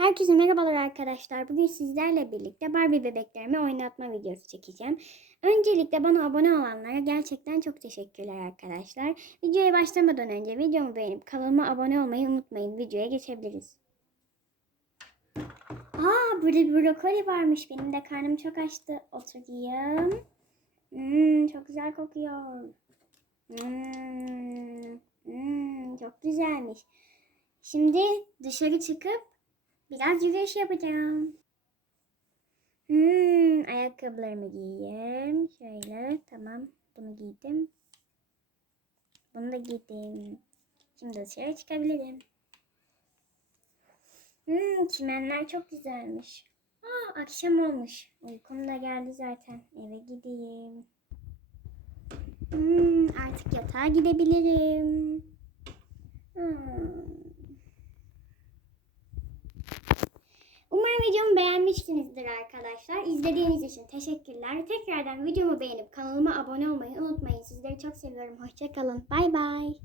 Herkese merhabalar arkadaşlar. Bugün sizlerle birlikte Barbie bebeklerimi oynatma videosu çekeceğim. Öncelikle bana abone olanlara gerçekten çok teşekkürler arkadaşlar. Videoya başlamadan önce videomu beğenip kanalıma abone olmayı unutmayın. Videoya geçebiliriz. Aa burada brokoli varmış. Benim de karnım çok açtı. Oturayım. Hmm, çok güzel kokuyor. Hmm, hmm, çok güzelmiş. Şimdi dışarı çıkıp biraz yürüyüş yapacağım. Hmm, ayakkabılarımı giyeyim. Şöyle tamam bunu giydim. Bunu da giydim. Şimdi dışarı çıkabilirim. Hmm, çimenler çok güzelmiş. Aa, akşam olmuş. Uykum da geldi zaten. Eve gideyim. Hmm, artık yatağa gidebilirim. Hmm. Umarım videomu beğenmişsinizdir arkadaşlar. İzlediğiniz için teşekkürler. Tekrardan videomu beğenip kanalıma abone olmayı unutmayın. Sizleri çok seviyorum. Hoşçakalın. Bay bay.